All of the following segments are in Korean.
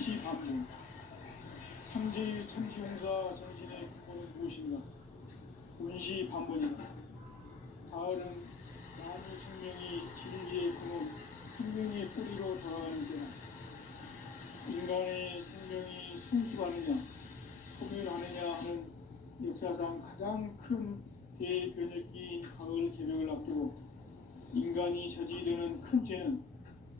운시반본. 삼재의 참시용사 정신의 근본은 무엇인가? 운시반본이다. 가을은 나무 생명이 진리의 근원, 생명의 뿌리로 돌아가는 때다. 인간의 생명이 성숙하느냐, 소멸하느냐 하는 역사상 가장 큰 대변혁기인 가을 개벽을 앞두고 인간이 저지르는 큰 죄는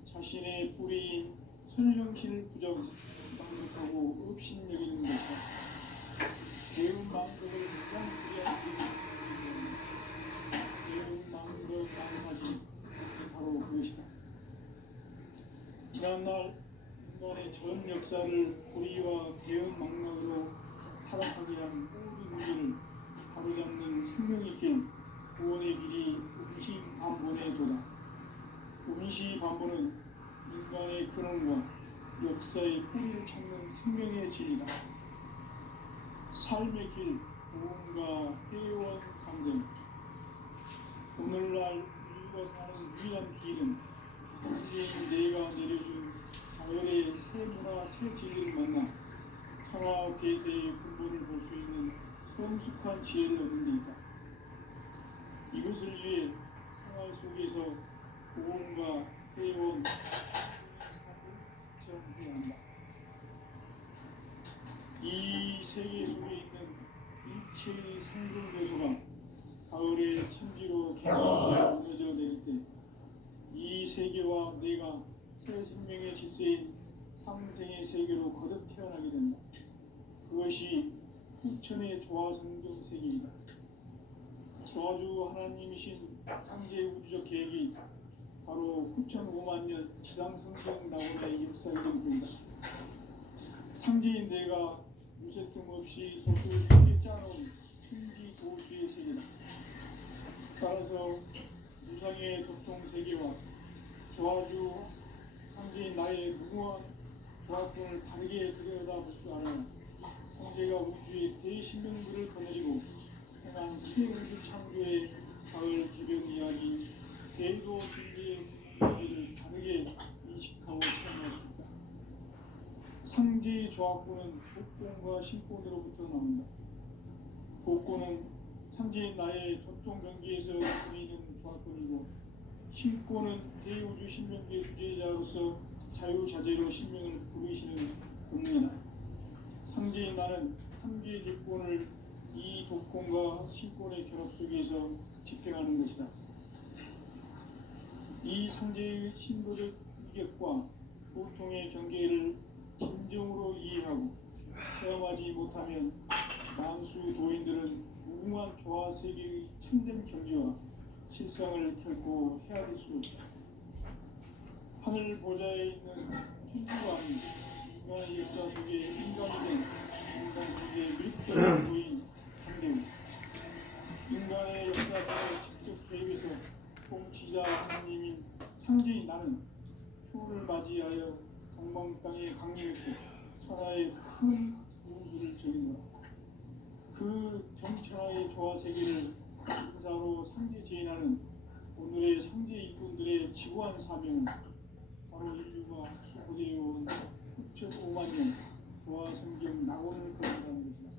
자신의 뿌리인 선령신을 부정하고 업신여기는 것이다. 대운망덕을 가장 부리한 대운망덕 만사지 바로 그것이다. 지난날 인간의 전 역사를 고리와 대운망락으로 타락하게 한 모든 문제를 바로잡는 생명의 길, 구원의 길이 운시반본의 도다. 운시반본은 인간의 근원과 역사의 뿌리를 찾는 생명의 진리다. 삶의 길, 무언가 회원 상생. 오늘날 우리가 사는 유일한 길은 현재인 내가 내려준 가을의 새 문화, 새 진리를 만나 천하 대세의 근본을 볼 수 있는 성숙한 지혜를 얻는 데 있다. 이것을 위해 생활 속에서 무언가 회원 실천해야 한다. 이 세계 속에 있는 일체의 상중 요소가 가을의 천지로 개방되어 무너져 내릴 때 이 세계와 내가 새 생명의 질서인 상생의 세계로 거듭 태어나게 된다. 그것이 후천의 조화성경 세계이다. 조화주 하나님이신 상제 우주적 계획이 바로 후천 5만 년 지상성경 낙원의 역사 이전입니다. 상제인 내가 무쇠틈 없이 도수를 크게 짜놓은 천지 도시의 세계다. 따라서 무상의 독종 세계와 조화주 상제인 나의 무궁한 조합권을 다르게 들여다볼 줄 알아야 상제가 우주의 대신명들을 거느리고 행한 새 우주 창조의 가을 개벽 이야기, 대도 진리의 문제를 다르게 인식하고 체험할 수 있다. 상제의 조합권은 복권과 신권으로부터 나온다. 복권은 상제인 나의 독종 경계에서 보이는 조합권이고, 신권은 대우주 신명계 주제자로서 자유자재로 신명을 부르시는 본능이다. 상제인 나는 3개의 직권을 이 독권과 신권의 결합 속에서 집행하는 것이다. 이 상제의 신도적 위격과 보통의 경계를 진정으로 이해하고 체험하지 못하면 만수 도인들은 무궁한 조화 세계의 참된 경지와 실상을 결코 헤아릴 수 없다. 하늘 보좌에 있는 천주왕이 인간의 역사 속에 인간이 된 정상세계의 밀도를 보인 강대우, 인간의 역사 속에 직접 개입해서 통치자 하나님인 상제인 나는 추운을 맞이하여 정방 땅에 강림했고 천하의 큰 우주를 적인노라. 그 정천하의 조화 세계를 인사로 상제 제인하는 오늘의 상제 일꾼들의 지구한 사명은 바로 인류가 수고되어온 6,5만 년 조화 성경 낙원을 건너가는 것이다.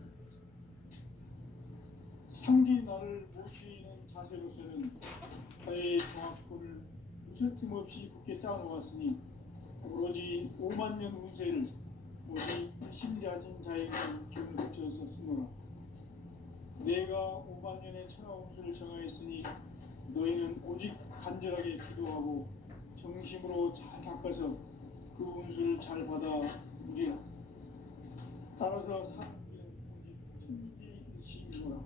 상제 나를 모시는 자세로서는 나의 종합권을 무쇠틈 없이 굳게 짜놓았으니 오로지 5만 년 운세를 오직 일심자진 자에게만 기운 붙여서 쓰노라. 내가 5만 년의 천하 운수를 정하였으니 너희는 오직 간절하게 기도하고 정심으로 잘 닦아서 그 운수를 잘 받아 누리라. 따라서 사는 길은 오직 천지 일심이노라.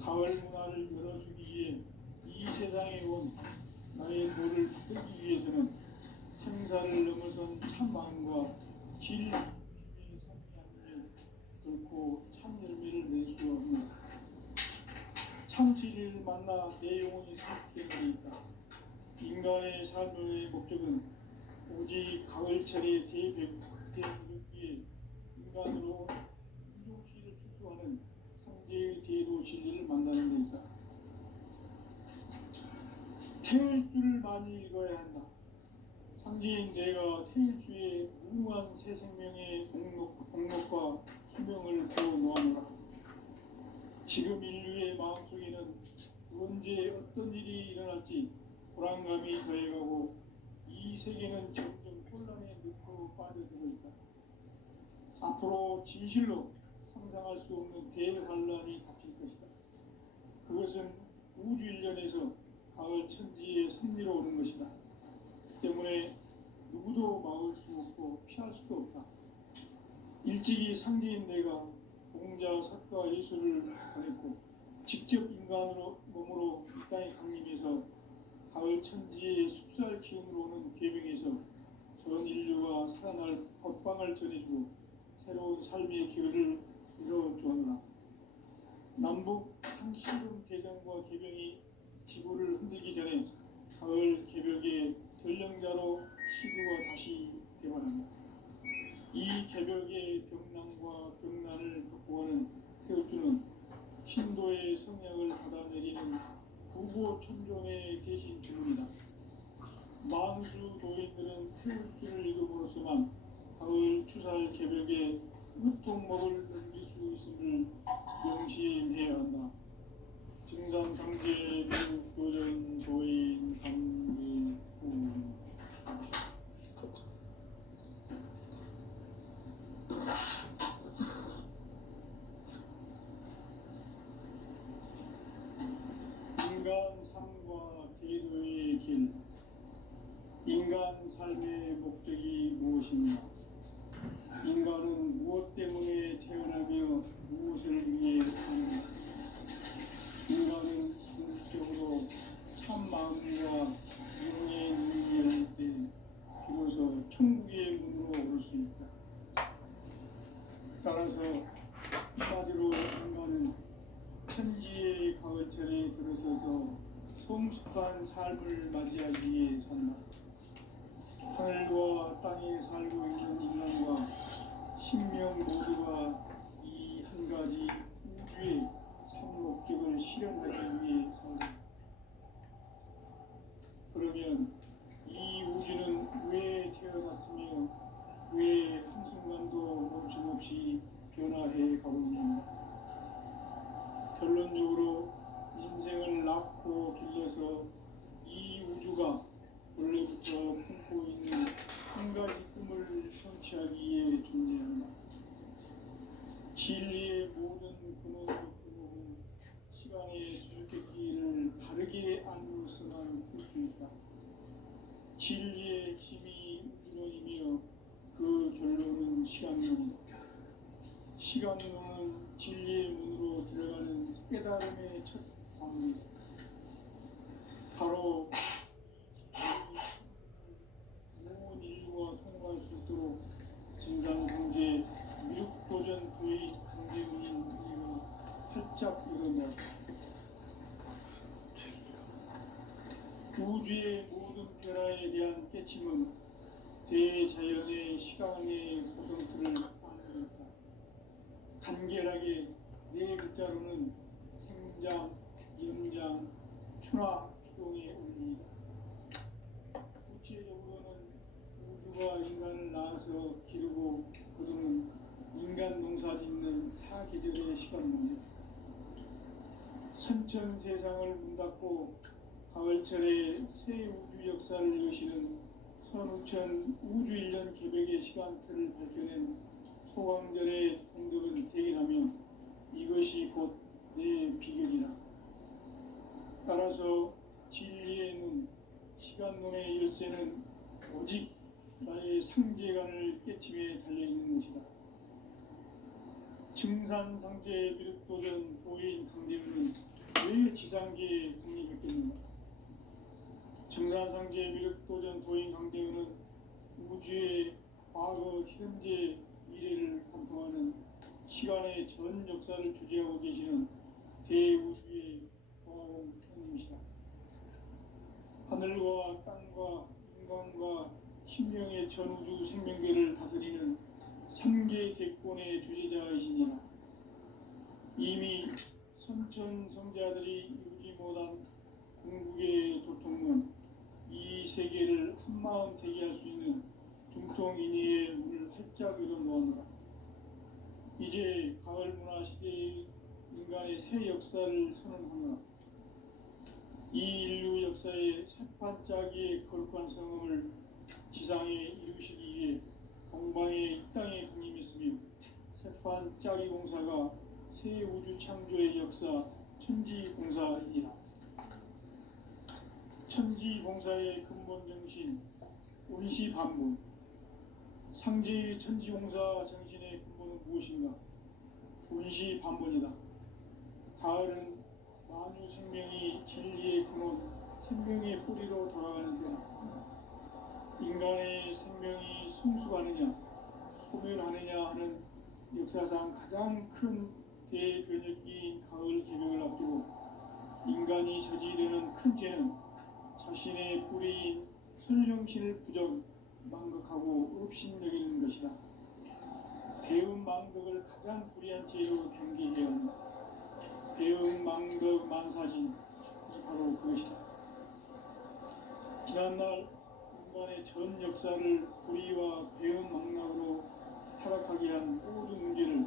가을 문화를 열어주기 위해 이 세상에 온 나의 도를 붙들기 위해서는 생사를 넘어선 참 마음과 질 중심의 삶이 아니면 결코 참 열매를 낼 수 없는 참 진리를 만나 내 영혼이 성숙된 데 있다. 인간의 삶의 목적은 오직 가을철의 대조력기에 인간으로 인종시를 추수하는 상제의 대도 진리를 만나는 데 있다. 태일 줄을 많이 읽어야 한다. 상제인 내가 태일주의 무궁한 새 생명의 공력과 수명을 부어놓아노라. 지금 인류의 마음속에는 언제 어떤 일이 일어날지 불안감이 더해가고 이 세계는 점점 혼란에 늪으로 빠져들고 있다. 앞으로 진실로 상상할 수 없는 대환란이 닥칠 것이다. 그것은 우주 일련에서 가을 천지의 섭리로 오는 것이다. 때문에 누구도 막을 수 없고 피할 수도 없다. 일찍이 상제인 내가 공자, 석가, 예수를 보냈고 직접 인간으로 몸으로 이 땅에 강림해서 가을 천지의 숲살 기운으로 오는 계명에서 전 인류가 살아날 법방을 전해주고 새로운 삶의 기회를 이뤄주었노라. 남북 상시름 대전과 계병이 지구를 흔들기 전에 가을 개벽의 전령자로 시구가 다시 되어간다. 이 개벽의 병난과 병난을 극복하는 태우주는 신도의 성약을 받아내리는 부고천종의 대신 주문이다. 만수 도인들은 태우주를 읽음으로써만 가을 추살 개벽의 으통목을 넘길 수 있음을 명심해야 한다. 증산상제 미국도전 도인 감리후 인간 삶과 기도의 길. 인간 삶의 목적이 무엇인가? 인간은 무엇 때문에 태어나며 무엇을 위해 사는가? 인간은 궁극적으로 참 마음과 영의 눈이 열릴 때 비로소 천국의 문으로 오를 수 있다. 따라서 한마디로 인간은 천지의 가을철에 들어서서 성숙한 삶을 맞이하기 위해 산다. 하늘과 땅에 살고 있는 인간과 신명 모두가 이 한 가지 우주의 참 목적을 실현하기 위해 산다. 그러면 이 우주는 왜 태어났으며 왜 한순간도 멈춤없이 변화해 가고 있는가? 결론적으로 인생을 낳고 길러서 이 우주가 원래부터 품고 있는 한 가지 꿈을 성취하기 위해 존재한다. 진리의 모든 근원적 의목은 시간의 수수께끼를 바르게 안으로서만 풀 수 있다. 진리의 핵심이 우주론이며 그 결론은 시간론이다. 시간론은 진리의 문으로 들어가는 깨달음의 첫 방문이다. 바로 온 인류가 통과할 수 있도록 증산상제 미륵도전 도의 강제운인 이가 활짝 일어난다. 우주의 모든 변화에 대한 깨침은 대자연의 시간의 구성틀을 안고 있다. 간결하게 네 글자로는 생장, 연장, 추나 추동의 원리이다. 구체적으로는 우주가 인간을 낳아서 기르고 거두는 인간 농사 짓는 사계절의 시간 문제다. 선천 세상을 문 닫고 가을철에 새 우주 역사를 여시는 선우천 우주 1년 개벽의 시간틀을 밝혀낸 소강절의 공덕은 대견하며 이것이 곧 내 비결이라. 따라서 진리의 눈, 시간론의 열쇠는 오직 나의 상제관을 깨침에 달려있는 것이다. 증산상제 미륵도전 도인 강대우는 왜 지상계에 강림했겠는가? 증산상제 미륵도전 도인 강대우는 우주의 과거, 현재, 미래를 관통하는 시간의 전 역사를 주재하고 계시는 대우주의 조화공 형님이시다. 하늘과 땅과 인간과 신명의 전우주 생명계를 다스리는 3개 대권의 주재자이시니라. 이미 선천 성자들이 이루지 못한 궁극의 도통은 이 세계를 한마음 되게 할 수 있는 중통인의의 문을 활짝 열어 놓았노라. 이제 가을 문화 시대의 인간의 새 역사를 선언하노라. 이 인류 역사의 새반짝이의 거룩한 성음을 지상에 이루시기 위해 동방에 이 땅에 강림했으며 새반짝이 공사가 새 우주 창조의 역사 천지공사이니라. 천지공사의 근본 정신 운시반본. 상제의 천지공사 정신의 근본은 무엇인가? 운시반본이다. 가을은 만유 생명이 진리의 근원, 생명의 뿌리로 돌아가는 때다. 인간의 생명이 성숙하느냐, 소멸하느냐 하는 역사상 가장 큰 대변혁기인 가을 개명을 앞두고 인간이 저지르는 큰 죄는 자신의 뿌리인 선령신을 망각하고 업신여기는 것이다. 배은 망덕을 가장 불의한 죄로 경계해야 한다. 배은 망덕 만사진이 바로 그것이다. 지난날 인간의 전 역사를 불의와 배은 망락으로 타락하게 한 모든 문제를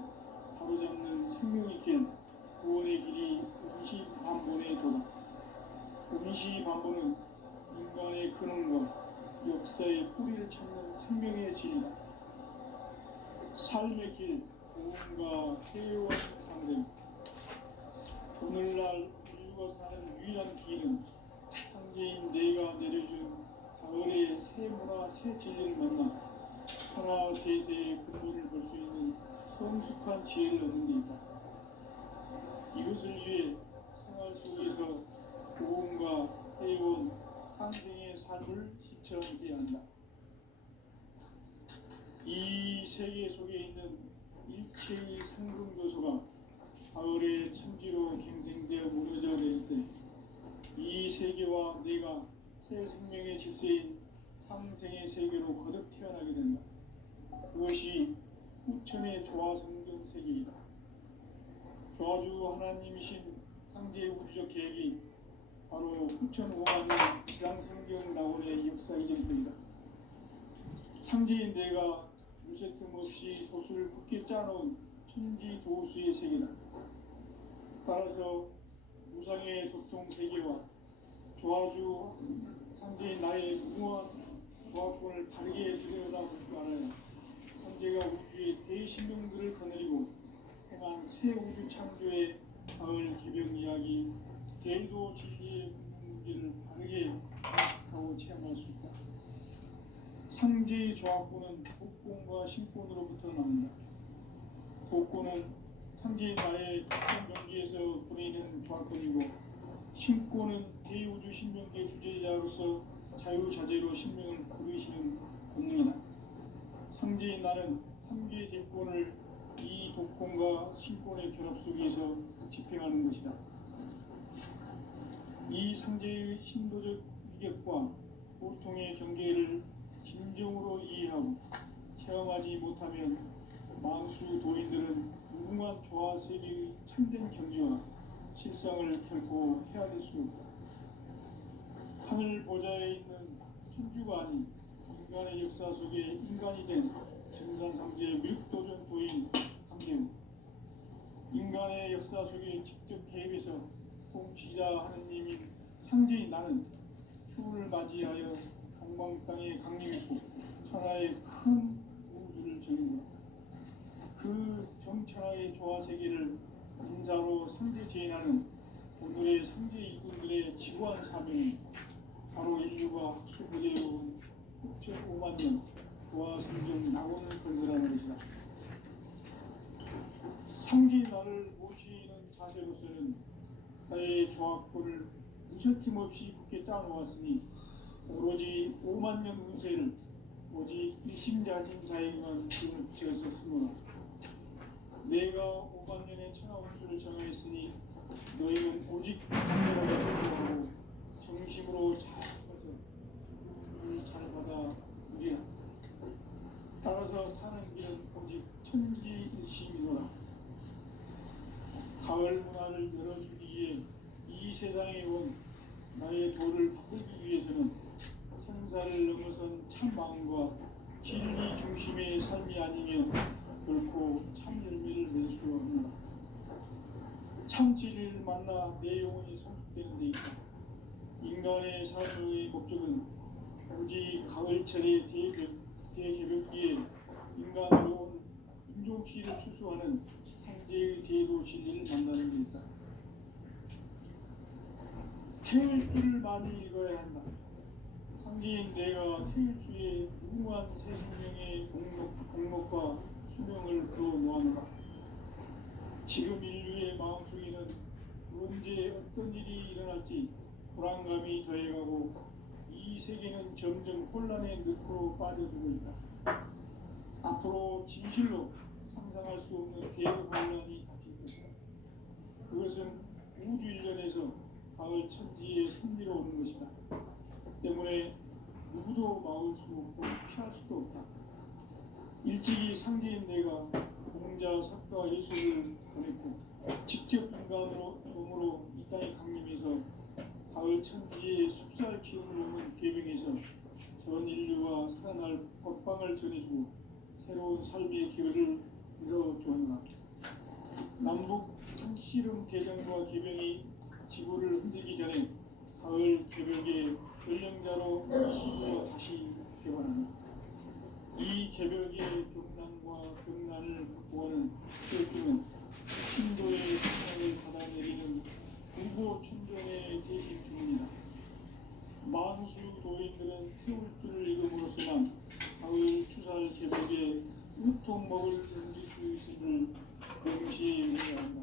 바로잡는 생명의 길, 구원의 길이 운시반본의 도다. 운시반본은 인간의 근원과 역사의 뿌리를 찾는 생명의 진이다. 삶의 길, 고음과 회원 상생. 오늘날 인류가 사는 유일한 길은 상제인 내가 내려준 가을의 새 문화, 새 진리를 만나 하나 대세의 근본을 볼 수 있는 성숙한 지혜를 얻는 데 있다. 이것을 위해 생활 속에서 고음과 회원, 상생의 삶을 실천해야 한다. 이 세계 속에 있는 일체의 상금 요소가 가을의 천지로 갱생되어 무너져 내릴 때 이 세계와 내가 새 생명의 질서인 상생의 세계로 거듭 태어나게 된다. 그것이 후천의 조화성경 세계이다. 조화주 하나님이신 상제의 우주적 계획이 바로 후천 5만년 지상성경 낙원의 역사 이전입니다. 상제인 내가 무쇠 틈 없이 도수를 굳게 짜놓은 천지 도수의 세계다. 따라서 무상의 도통 세계와 조화주 상제인 나의 무궁한 조합권을 다르게 들여다볼 줄 알아야 상제가 우주의 대신명들을 거느리고 행한 새 우주 창조의 가을 개병 이야기, 대도 진리의 문제를 바르게 인식하고 체험할 수 있다. 상제의 조합권은 복권과 신권으로부터 나온다. 복권은 상제의 나의 특정 경지에서 보내는 조합권이고, 신권은 대우주 신명계 주제자로서 자유자재로 신명을 부르시는 본능이다. 상제의 나는 3개의 대권을 이 독권과 신권의 결합 속에서 집행하는 것이다. 이 상제의 신도적 위격과 보통의 경계를 진정으로 이해하고 체험하지 못하면 만수 도인들은 무궁한 조화세계의 참된 경지와 실상을 결코 헤아릴 수 없다. 하늘 보좌에 있는 천주가 아닌 인간의 역사 속에 인간이 된 정산상제의 밀도전 도인 강대우, 인간의 역사 속에 직접 개입해서 통치자 하느님인 상제인 나는 추운을 맞이하여 동방 땅에 강림했고 천하의 큰 우주를 정립했다. 그 정천하의 조화세계를 인사로 상제 제인하는 오늘의 상제 일꾼들의 지구한 사명이 바로 인류가 학수부재해온 6.5만 년 조화성경 낙원을 건설하는 것이다. 상제의 나를 모시는 자세로서는 나의 조합권을 무쇠팀 없이 굳게 짜놓았으니 오로지 5만 년 운세를 오직 일심자진 자에게만 힘을 붙여서 쓰노라. 내가 5만 년의 천하운수를 정하였으니 너희는 오직 간절하게 기도하고 정심으로 잘 가서 그를 잘 받아 누리라. 따라서 사는 길은 오직 천지일심이노라. 가을 문화를 열어주기 위해 이 세상에 온 나의 도를 붙들기 위해서는 생사를 넘어선 참 마음과 진리 중심의 삶이 아니면 결코 참 열매를 맺을 수 없는 참 진리를 만나 내 영혼이 성숙되는 데 있다. 인간의 삶의 목적은 오직 가을철의 대개벽기에 인간으로 온 인종씨를 추수하는 상제의 대도 진리를 만나는 데 있다. 태일주를 많이 읽어야 한다. 상제인 내가 태일주의 무궁한 새 생명의 공목과 수명을 풀어놓아노라. 지금 인류의 마음속에는 언제 어떤 일이 일어날지 불안감이 더해가고 이 세계는 점점 혼란의 늪으로 빠져들고 있다. 앞으로 진실로 상상할 수 없는 대혼란이 닥칠 것이다. 그것은 우주 일련에서 가을 천지의 섭리로 오는 것이다. 때문에 누구도 막을 수 없고 피할 수도 없다. 일찍이 상제인 내가 공자, 석가, 예술을 보냈고 직접 인간으로 몸으로 이 땅에 강림해서 가을 천지의 숲살 기운을 오는 계명에서 전 인류와 살아날 법방을 전해주고 새로운 삶의 기회를 열어주었노라. 남북 상씨름 대전과 계명이 지구를 흔들기 전에 가을 개벽의 전령자로 시구로 다시 개발한다. 이 개벽의 격난과 격난을 극복하는 태일주는 신도의 생명을 받아내리는 불고 천종의 대신 주문이다. 만수 도인들은 태울주를 읽음으로써만 가을 추살 개벽의 우통목을 넘길 수 있음을 명시해야 한다.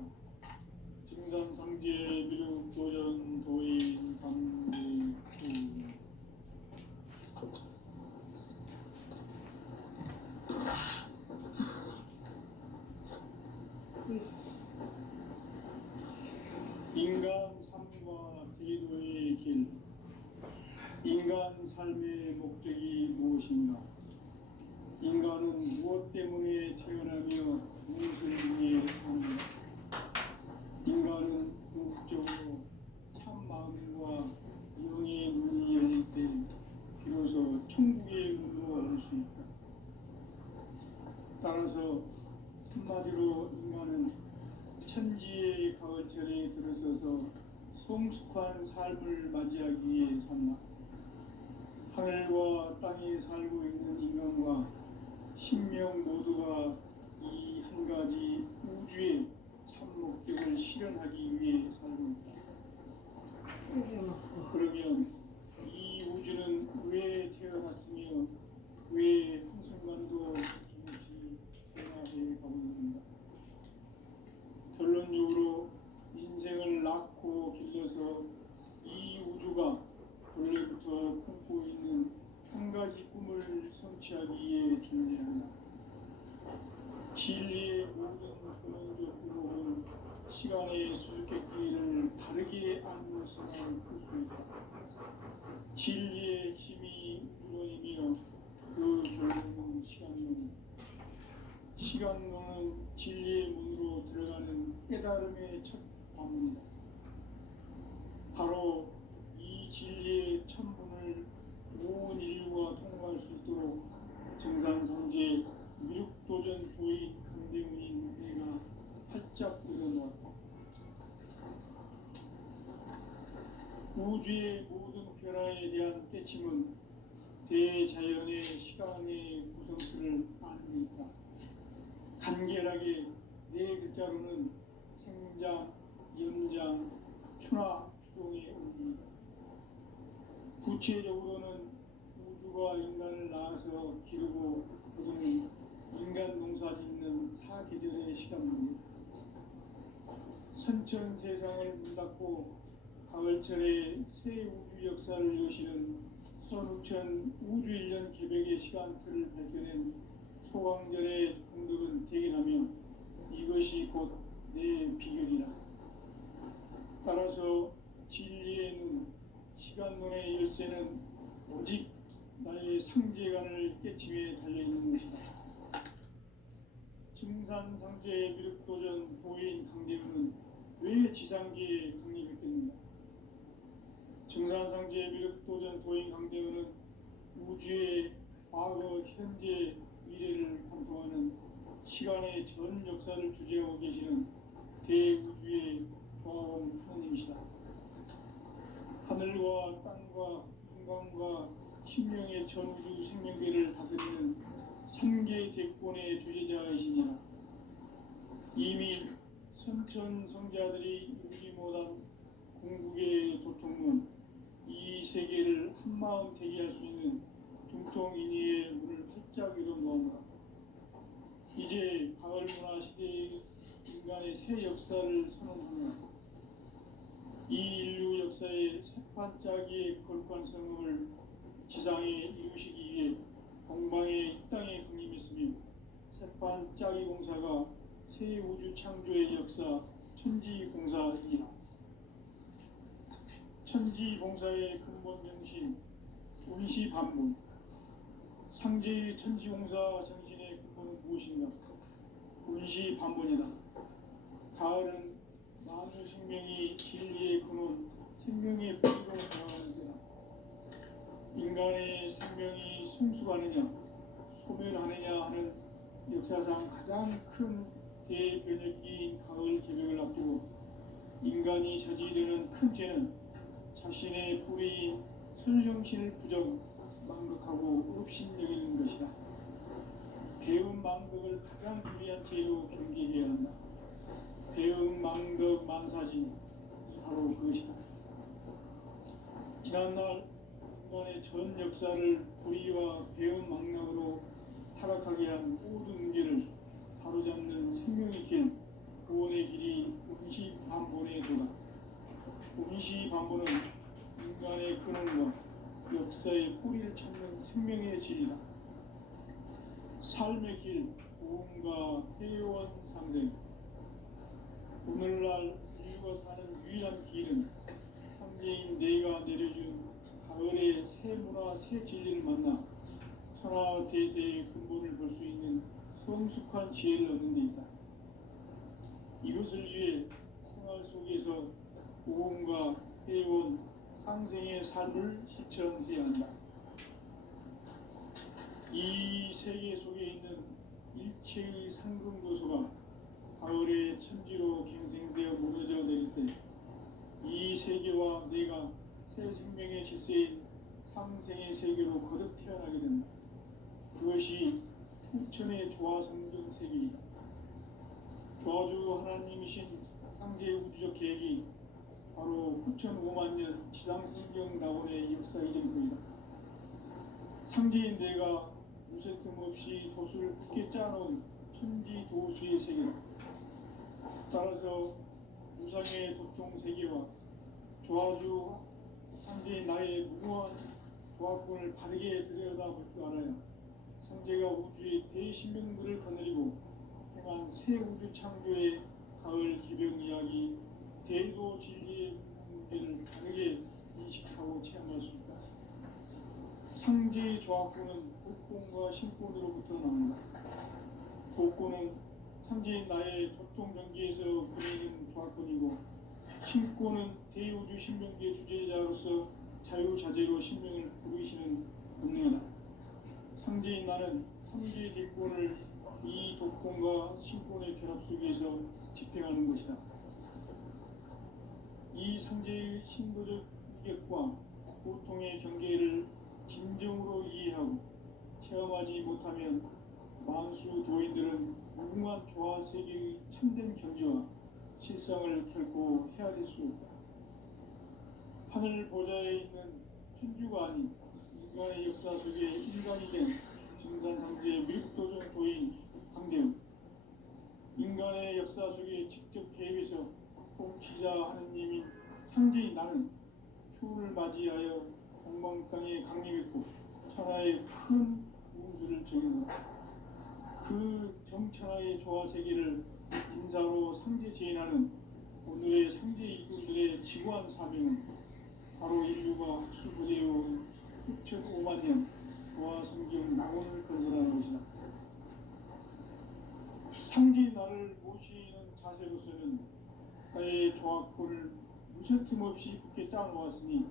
증산상제 미륵 도전 도인 강대구 인간 삶과 대도의 길. 인간 삶의 목적이 무엇인가? 인간은 무엇 때문에 태어나며 무엇을 위해 사는가? 인간은 궁극적으로 참 마음과 영의 문이 열릴 때 비로소 천국의 문으로 올 수 있다. 따라서 한마디로 인간은 천지의 가을철에 들어서서 성숙한 삶을 맞이하기 위해 산다. 하늘과 땅에 살고 있는 인간과 신명 모두가 이 한 가지 우주의 참 목적을 실현하기 위해 살고 있다. 그러면 이 우주는 왜 태어났으며 왜 한순간도 잠시 변화해 가고 있는가? 결론적으로 인생을 낳고 길러서 이 우주가 원래부터 품고 있는 한 가지 꿈을 성취하기 위해 존재한다. 진리의 모든 근원적 의목은 시간의 수수께끼를 바르게 알므로서만 풀 수 있다. 진리의 핵심이 우주론이며 그 결론은 시간론이다. 시간론은 진리의 문으로 들어가는 깨달음의 첫 관문이다. 바로 이 진리의 첫 문을 온 인류가 통과할 수 있도록 증산상제 미륵도전 도인 강대훈인 내가 활짝 열어놓았다. 우주의 모든 변화에 대한 깨침은 대자연의 시간의 구성틀을 아는 데 있다. 간결하게 네 글자로는 생장, 연장, 추나, 추동의 의미이다. 구체적으로는 우주가 인간을 낳아서 기르고 거두는 인간 농사 짓는 사계절의 시간입니다. 선천 세상을 문 닫고 가을철에 새 우주 역사를 여시는 선우천 우주 1년 개벽의 시간틀을 밝혀낸 소강절의 공덕은 대견하며 이것이 곧 내 비결이라. 따라서 진리의 눈, 시간론의 열쇠는 오직 나의 상제관을 깨침에 달려있는 것이다. 증산상제 미륵도전 도인 강대훈은 왜 지상계에 강림했겠는가? 증산상제 미륵도전 도인 강대훈은 우주의 과거, 현재, 미래를 관통하는 시간의 전 역사를 주재하고 계시는 대우주의 조화원 하나님이시다. 하늘과 땅과 인간과 신명의 전우주 생명계를 다스리는 삼계 대권의 주재자이시니라. 이미 선천성자들이 이루지 못한 궁극의 도통문, 이 세계를 한마음 되게 할 수 있는 중통인의의 문을 활짝 열어놓았노라. 이제 가을 문화 시대의 인간의 새 역사를 선언하노라. 이 인류 역사의 새반짝이의 거룩한 성음을 지상에 이루시기 위해 동방의 이 땅에 강림했으며, 새반짝이 공사가 새 우주 창조의 역사 천지봉사이니라. 천지봉사의 근본 정신 운시반문. 상제의 천지봉사 정신의 근본은 무엇인가? 운시반문이다. 가을은 만유 생명이 진리의 근원, 생명의 뿌리로 나아가는 때다. 인간의 생명이 성숙하느냐 소멸하느냐 하는 역사상 가장 큰 대변혁기인 가을 개벽을 앞두고 인간이 저지르는 큰 죄는 자신의 뿌리인 설정신을 부정 망극하고 업신여기는 것이다. 배움 망덕을 가장 불의한 죄로 경계해야 한다. 배움 망덕 만사진이 바로 그것이다. 지난날 인간의 전 역사를 불의와 배움 망락으로 타락하게 한 모든 문제를 바로잡는 생명의 길, 구원의 길이 운시반본의 도다. 운시반본은 인간의 근원과 역사의 뿌리를 찾는 생명의 진리다. 삶의 길, 보험과 회원 상생. 오늘날 인류가 사는 유일한 길은 상제인 내가 내려준 가을의 새 문화, 새 진리를 만나 천하 대세의 근본을 볼 수 있는 성숙한 지혜를 얻는 데 있다. 이것을 위해 생활 속에서 보험과 회원, 상생의 삶을 실천해야 한다. 이 세계 속에 있는 일체의 상금도소가 가을의 천지로 갱생되어 무너져 내릴 때 이 세계와 내가 새 생명의 질서인 상생의 세계로 거듭 태어나게 된다. 그것이 후천의 조화성경 세계이다. 조화주 하나님이신 상제 우주적 계획이 바로 후천 5만 년 지상성경 낙원의 역사 이전입니다. 상제인 내가 무쇠 틈 없이 도수를 굳게 짜놓은 천지 도수의 세계다. 따라서 무상의 도통 세계와 조화주 상제인 나의 무모한 조화권을 바르게 들여다볼 줄 알아야 상제가 우주의 대신명들을 거느리고 행한 새 우주 창조의 가을 기병 이야기, 대도 진리의 문제를 바르게 인식하고 체험할 수 있다. 상제의 조화권은 복권과 신권으로부터 나온다. 복권은 상제인 나의 도통 경계에서 그리는 조화권이고, 신권은 대우주 신명계 주제자로서 자유자재로 신명을 부르시는 본능이다. 상제인 나는 삼계의 대권을 이 독권과 신권의 결합 속에서 집행하는 것이다. 이 상제의 신도적 위격과 고통의 경계를 진정으로 이해하고 체험하지 못하면 만수 도인들은 무궁한 조화 세계의 참된 경지와 실상을 결코 헤아릴 수 없다. 하늘 보좌에 있는 천주가 아닌 인간의 역사 속에 인간이 된 증산상제의 미륵도정 도인 강대훈, 인간의 역사 속에 직접 개입해서 통치자 하느님인 상제인 나는 추후를 맞이하여 동방 땅에 강림했고 천하의 큰 운수를 정해놓았다. 그 정천하의 조화 세계를 인사로 상제 제인하는 오늘의 상제 일꾼들의 지구한 사명은 바로 인류가 학수부대해온 6,5만 년 조화 성경 낙원을 건설하는 것이다. 상제의 나를 모시는 자세로서는 나의 조화권을 무쇠틈 없이 굳게 짜놓았으니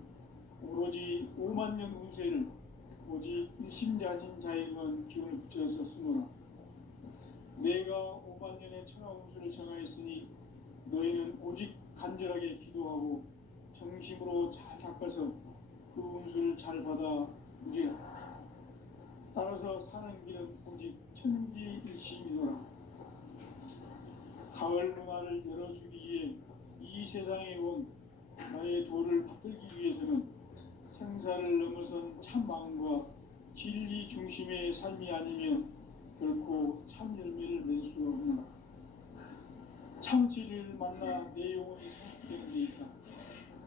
오로지 5만 년 운세를 오직 일심자진 자에게만 기운을 붙여서 쓰노라. 내가 5만 년의 천하운수를 정하였으니 너희는 오직 간절하게 기도하고 정심으로 잘 닦아서 그 운수를 잘 받아 누리라. 따라서 사는 길은 오직 천지일심이노라. 가을 누나를 열어주기 위해 이 세상에 온 나의 도를 받들기 위해서는 생사를 넘어선 참 마음과 진리 중심의 삶이 아니면 결코 참 열매를 맺을 수 없노라. 참 진리를 만나 내 영혼이 성숙되는 데 있다.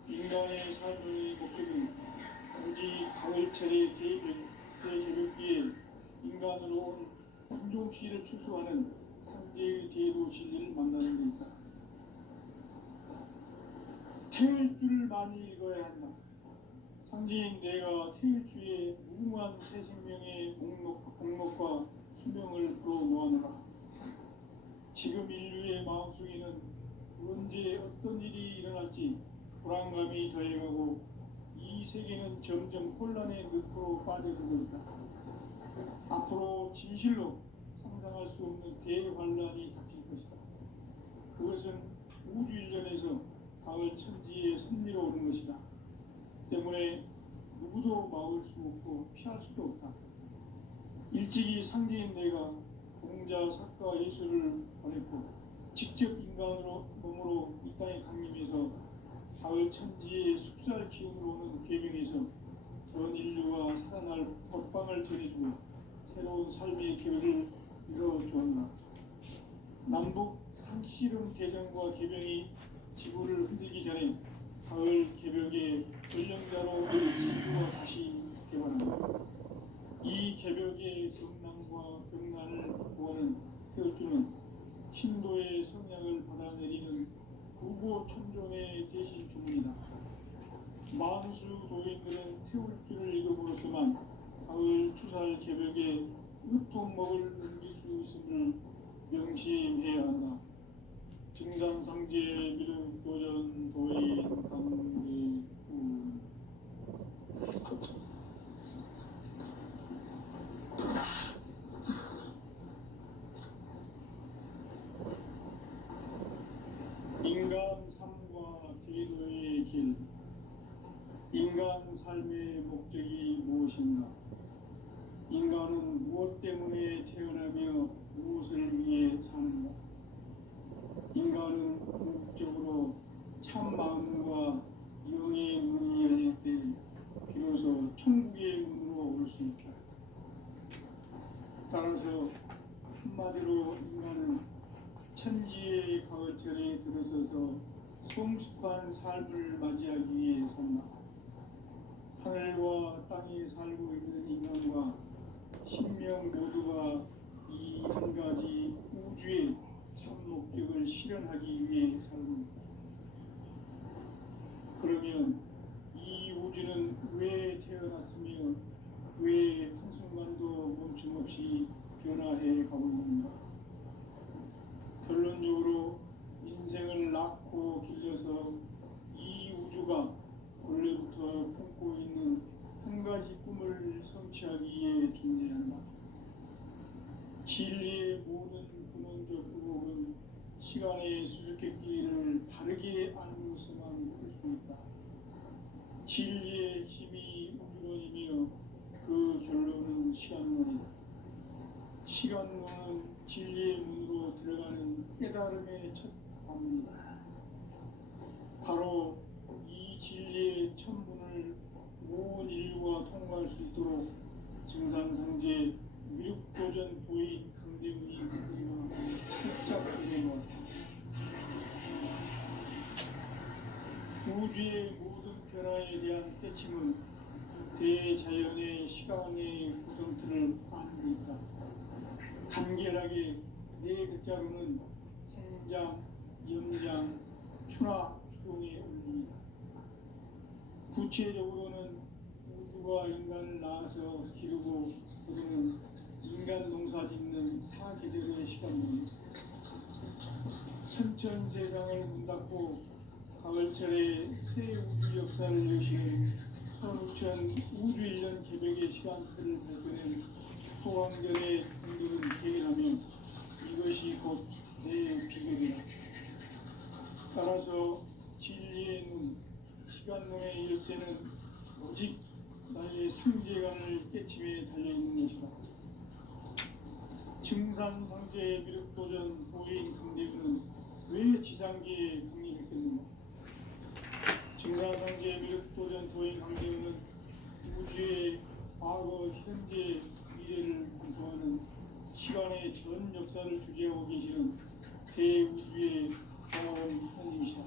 인간의 삶의 목적은 오직 가을철의 대개벽기에 인간으로 온 품종씨를 추수하는 상제의 대도 진리를 만나는 데 있다. 태일주를 많이 읽어야 한다. 상제인 내가 태일주의 무궁한 새 생명의 목록과 수명을 풀어놓아노라. 지금 인류의 마음속에는 언제 어떤 일이 일어날지 불안감이 더해가고 이 세계는 점점 혼란의 늪으로 빠져들고 있다. 앞으로 진실로 상상할 수 없는 대환란이 닥칠 것이다. 그것은 우주 일전에서 가을 천지의 섭리로 오는 것이다. 때문에 누구도 막을 수 없고 피할 수도 없다. 일찍이 상제인 내가 공자, 사과, 예수를 보냈고 직접 인간으로 몸으로 이 땅에 강림해서 가을 천지의 숲살 기운으로 오는 계명에서 전 인류가 살아날 법방을 전해주고 새로운 삶의 기회를 열어주었나. 남북 상씨름 대전과 계명이 지구를 흔들기 전에 가을 개벽의 전령자로 지구가 다시 개발한다. 이 개벽의 경난과 병난을 극복하는 태울주는 신도의 성향을 받아내리는 부고천종의 대신 주문이다. 만수 도인들은 태울주를 읽음으로써만 가을 추살 개벽의 으통목을 넘길 수 있음을 명심해야 한다. 증산상제 미륵도전 도인 강대구. 인간 삶과 기도의 길. 인간 삶의 목적이 무엇인가? 인간은 무엇 때문에 태어나며 무엇을 위해 사는가? 인간은 궁극적으로 참 마음과 영의 문이 열릴 때 비로소 천국의 문으로 올 수 있다. 따라서 한마디로 인간은 천지의 가을철에 들어서서 성숙한 삶을 맞이하기 위해 산다. 하늘과 땅에 살고 있는 인간과 신명 모두가 이 한 가지 우주의 참 목적을 실현하기 위해 살고 있다. 그러면 이 우주는 왜 태어났으며 왜 한순간도 멈춤없이 변화해 가고 있는가? 결론적으로 인생을 낳고 길러서 이 우주가 원래부터 품고 있는 한 가지 꿈을 성취하기 위해 존재한다. 진리의 모든 근원적 의혹은 시간의 수수께끼를 바르게 알고서만 풀 수 있다. 진리의 힘이 우주론이며 그 결론은 시간론이다. 시간론은 진리의 문으로 들어가는 깨달음의 첫 방문이다. 바로 이 진리의 첫 문을 온 인류가 통과할 수 있도록 증산상제 미륵도전 도인 강대훈이 내가 살짝 이뤄놓았다. 우주의 모든 변화에 대한 깨침은 대자연의 시간의 구성틀을 아는 데 있다. 간결하게 네 글자로는 생장, 염장, 추나, 추동의 원리이다. 구체적으로는 우주가 인간을 낳아서 기르고 거두는 인간 농사 짓는 사계절의 시간입니다. 천천 세상을 문 닫고 가을철에 새 우주 역사를 여시는 선우천 우주 1년 개벽의 시간표를 발표낸 소강전의 공들은 대결하며 이것이 곧 내 비결이다. 따라서 진리의 눈, 시간론의 열쇠는 오직 나의 상제관을 깨침에 달려있는 것이다. 증산상제의 미륵도전 도인 강대우는 왜 지상계에 강림했겠는가? 증산상제의 미륵도전 도인 강대우는 우주의 과거, 현재, 미래를 관통하는 시간의 전 역사를 주재하고 계시는 대우주의 정원 하나님이시다.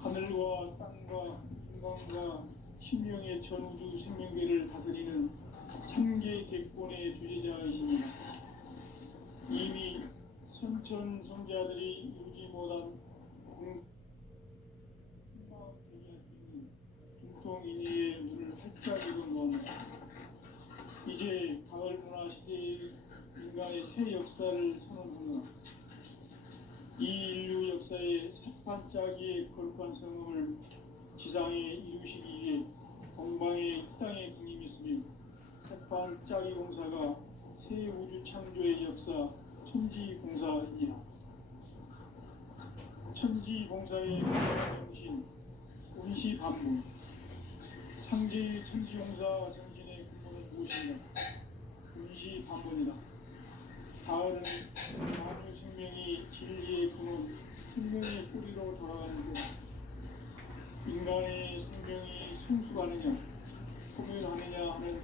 하늘과 땅과 인간과 신명의 전우주 생명계를 다스리는 3개 대권의 주제자이십니다. 이미 선천성자들이 이루지 못한 풍마음 대기할 수 있는 중통인의의 문을 활짝 열어놓았다. 이제 가을 문화 시대의 인간의 새 역사를 선언하며 이 인류 역사의 새반짝이의 거룩한 성음을 지상에 이루시기 위해 동방의 이 땅에 군림했으며 새반짝이 공사가 새 우주 창조의 역사 천지공사이니라. 천지공사의 정신 운시반문 상제의 천지공사 정신의 근본은 무엇인가? 운시반문이다. 가을은 만유 생명이 진리의 근원, 생명의 뿌리로 돌아가는 것. 인간의 생명이 성숙하느냐, 소멸하느냐 하는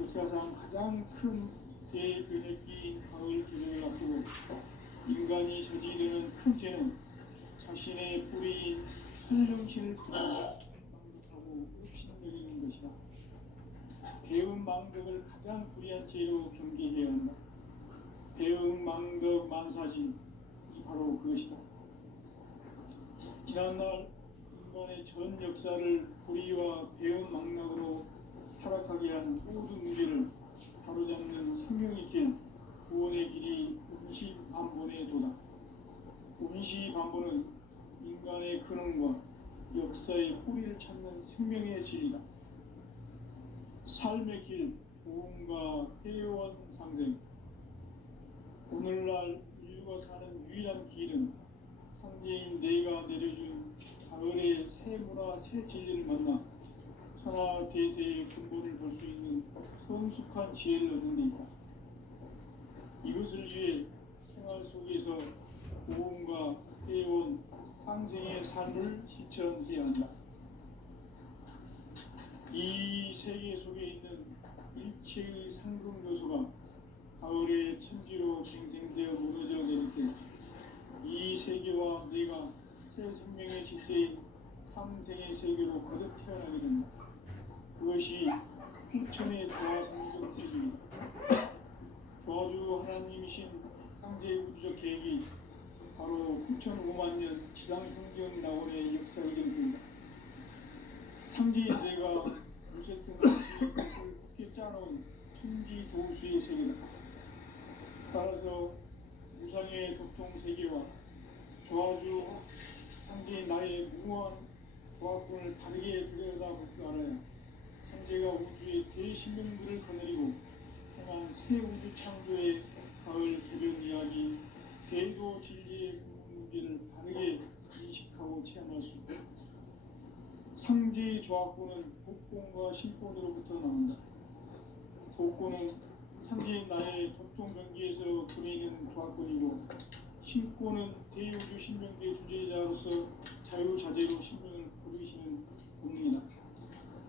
역사상 가장 큰 대변혁기인 가을 개벽을 앞두고 인간이 저지르는 큰 죄는 자신의 뿌리인 설령신을 망극하고 읍신여기는 것이다. 배운 망덕을 가장 불의한 죄로 경계해야 한다. 배응 망덕 만사진이 바로 그것이다. 지난날 인간의 전 역사를 불의와 배응 망락으로 타락하게 한 모든 문제를 바로잡는 생명의 길, 구원의 길이 운시반본의 도다. 운시반본은 인간의 근원과 역사의 뿌리를 찾는 생명의 진리다. 삶의 길, 보험과 회원 상생. 오늘날 인류가 사는 유일한 길은 상제인 내가 내려준 가을의 새 문화, 새 진리를 만나 천하 대세의 근본을 볼 수 있는 성숙한 지혜를 얻는 데 있다. 이것을 위해 생활 속에서 보험과 회원, 상생의 삶을 실천해야 한다. 이 세계 속에 있는 일체의 상금 요소가 가을의 천지로 갱생되어 무너져 내릴 때 이 세계와 내가 새 생명의 질서인 상생의 세계로 거듭 태어나게 된다. 그것이 풍천의 조화 성경 세계입니다. 조화주 하나님이신 상제의 우주적 계획이 바로 9,500,000년 지상성경 낙원의 역사 의전입니다. 상제인 내가 무쇠등을 그것을 굳게 짜놓은 천지 도수의 세계다. 따라서 무상의 도통 세계와 조화주 상제인 나의 무모한 조합군을 다르게 들여다볼 줄 알아야 상제가 우주의 대신명들을 거느리고 행한 새 우주 창조의 가을 개변 이야기, 대도 진리의 문제를 다르게 인식하고 체험할 수 있다. 상제의 조합군은 복권과 신권으로부터 나온다. 복권은 상제인 나의 도통 경계에서 보내는 조합권이고, 신권은 대우주 신명계 주제자로서 자유자재로 신명을 부르시는 본능이다.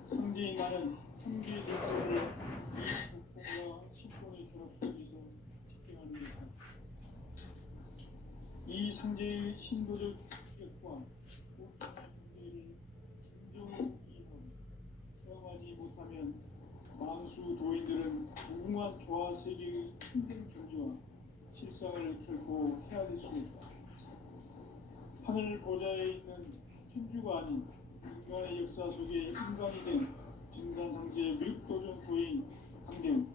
상제인 나는 상계 조건을 복권과 신권의 결합 속에서 집행하는 것이다. 이 상제의 신도적 격과 보통의 경계를 진정으로 이해하고 수행하지 못하면 만수 도인들은 무궁한 조화 세계의 힘든 경지와 실상을 결코 헤아릴 수 없다. 하늘 보좌에 있는 천주가 아닌 인간의 역사 속에 인간이 된 증산상제의 미륵도전 도인 강대우.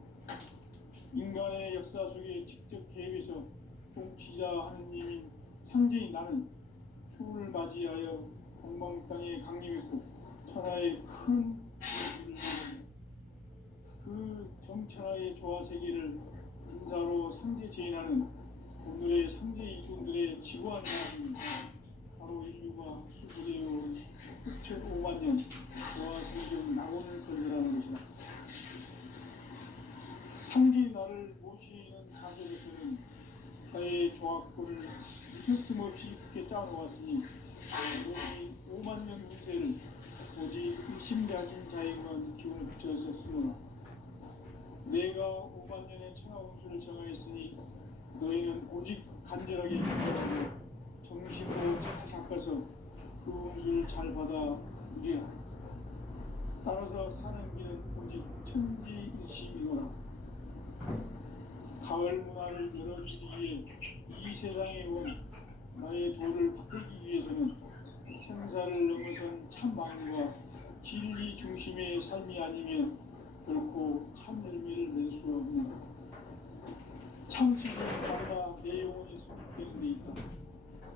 인간의 역사 속에 직접 개입해서 통치자 하느님인 상제인 나는 추운을 맞이하여 동방 땅에 강림했고 천하의 큰 그 경천하의 조화세계를 인사로 상제 제인하는 오늘의 상제 이군들의 지구한 나라입니다. 바로 인류가 수부되어온 6,500만 년 조화생경 낙원을 건설하는 것이다. 상제 나를 모시는 자세로서는 나의 조합권을 무슨 없이 굳게 짜놓았으니 우리 5만 년 운세를 오직 일심가진 자에게만 기운을 붙였었으므로 내가 5만 년의 천하 운수를 정하였으니 너희는 오직 간절하게 기도하고 정신으로 닦아서 그 운수를 잘 받아 누리라. 따라서 사는 길은 오직 천지일심이노라. 가을 문화를 열어주기 위해 이 세상에 온 나의 도를 붙들기 위해서는 생사를 넘어선 참 마음과 진리 중심의 삶이 아니면 결코 참 열매를 맺을 수 없는 참 지식을 만나 내 영혼이 성숙되는 데 있다.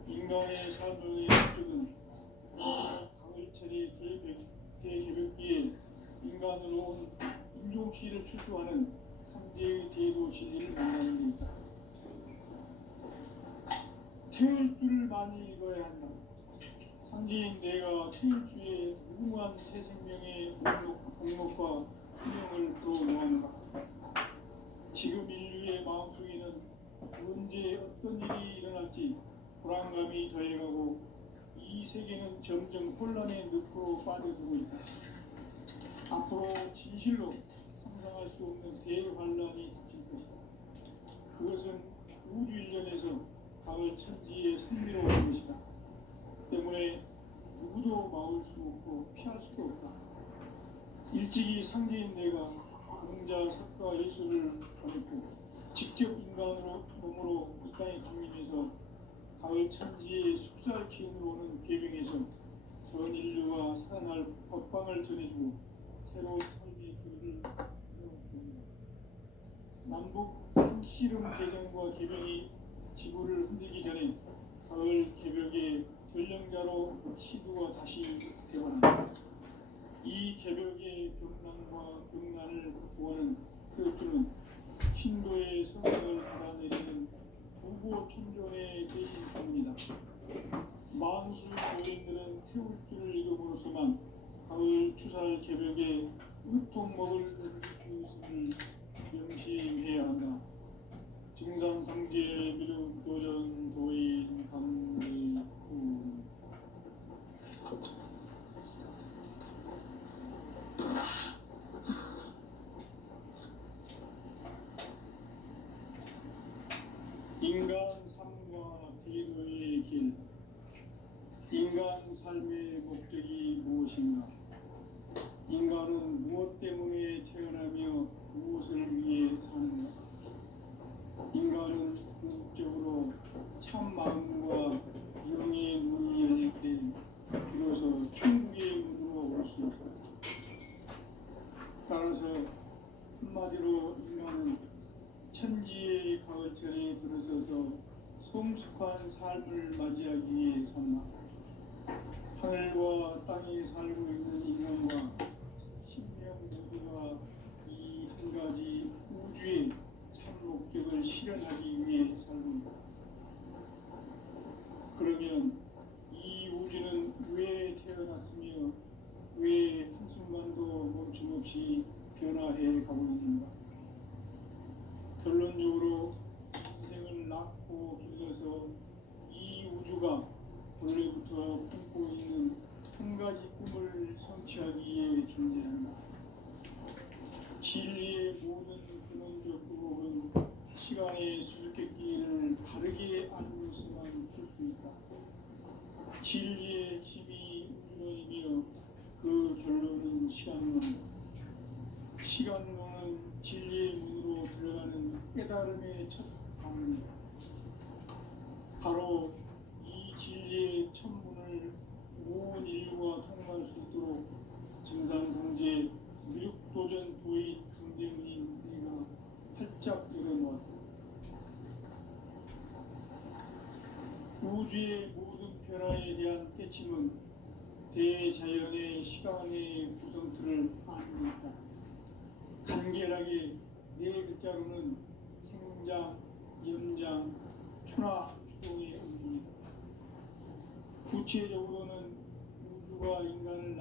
인간의 삶의 목적은 가을철의 대개벽기에 인간으로 온 인종시를 추수하는 상제의 대도 진리를 만나는 데 있다. 태일주를 많이 읽어야 한다. 상제인 내가 태일주의 무궁한 새 생명의 목록과 수명을 풀어놓았노라. 지금 인류의 마음속에는 언제 어떤 일이 일어날지 불안감이 더해가고 이 세계는 점점 혼란의 늪으로 빠져들고 있다. 앞으로 진실로 상상할 수 없는 대환란이 닥칠 것이다. 그것은 우주 일련에서 가을 천지의 승리로운 것이다. 때문에 누구도 막을 수 없고 피할 수도 없다. 일찍이 상제인 내가 공자, 석가, 예술을 보냈고 직접 인간으로 몸으로 이 땅에 강림해서 가을 천지의 숙살 기운으로 오는 계명에서 전 인류가 살아날 법방을 전해주고 새로운 삶의 길을 열어줍니다. 남북 상씨름 대전과 계명이 지구를 흔들기 전에 가을 개벽의 전령자로 시두가 다시 되어간다. 이 개벽의 병난과 병난을 극복하는 태우주는 신도의 성령을 받아내리는 부고천존의 대신주입니다. 만수 노인들은 태울주를 읽음으로써만 가을 추살 개벽에 으통먹을 얻을 수 있음을 명시해야 한다. 증산상제 미륵 도전 도인 강의후 인간 삶과 비도의 길. 인간 삶의 목적이 무엇인가? 인간은 무엇 때문에 태어나며 무엇을 위해 사는가? 인간은 궁극적으로 참 마음과 영의 눈이 열릴 때 비로소 천국의 문으로 올 수 있다. 따라서 한마디로 인간은 천지의 가을철에 들어서서 성숙한 삶을 맞이하기 위해 산다. 하늘과 땅에 살고 있는 인간과 신명 모두가 이 한 가지 우주의 참 목적을 실현하기 위해 살고 있다. 그러면 이 우주는 왜 태어났으며 왜 한순간도 멈춤없이 변화해 가고 있는가? 결론적으로 인생을 낳고 길러서 이 우주가 원래부터 품고 있는 한 가지 꿈을 성취하기 위해 존재한다. 진리의 모든 근원적 의혹은 시간의 수수께끼를 바르게 알고서만 풀 수 있다. 진리의 핵심이 우주론이며 그 결론은 시간론이다. 시간론은 진리의 문으로 들어가는 깨달음의 첫 방문이다. 바로 이 진리의 첫 문을 온 인류가 통과할 수 있도록 증산상제 미륵도전 도의 강대문인 내가 활짝 열어놓았다. 우주의 모든 변화에 대한 깨침은 대자연의 시간의 구성틀을 알고 있다. 간결하게 네 글자로는 생장, 연장, 추나 추동의 의미이다. 구체적으로는 우주가 인간을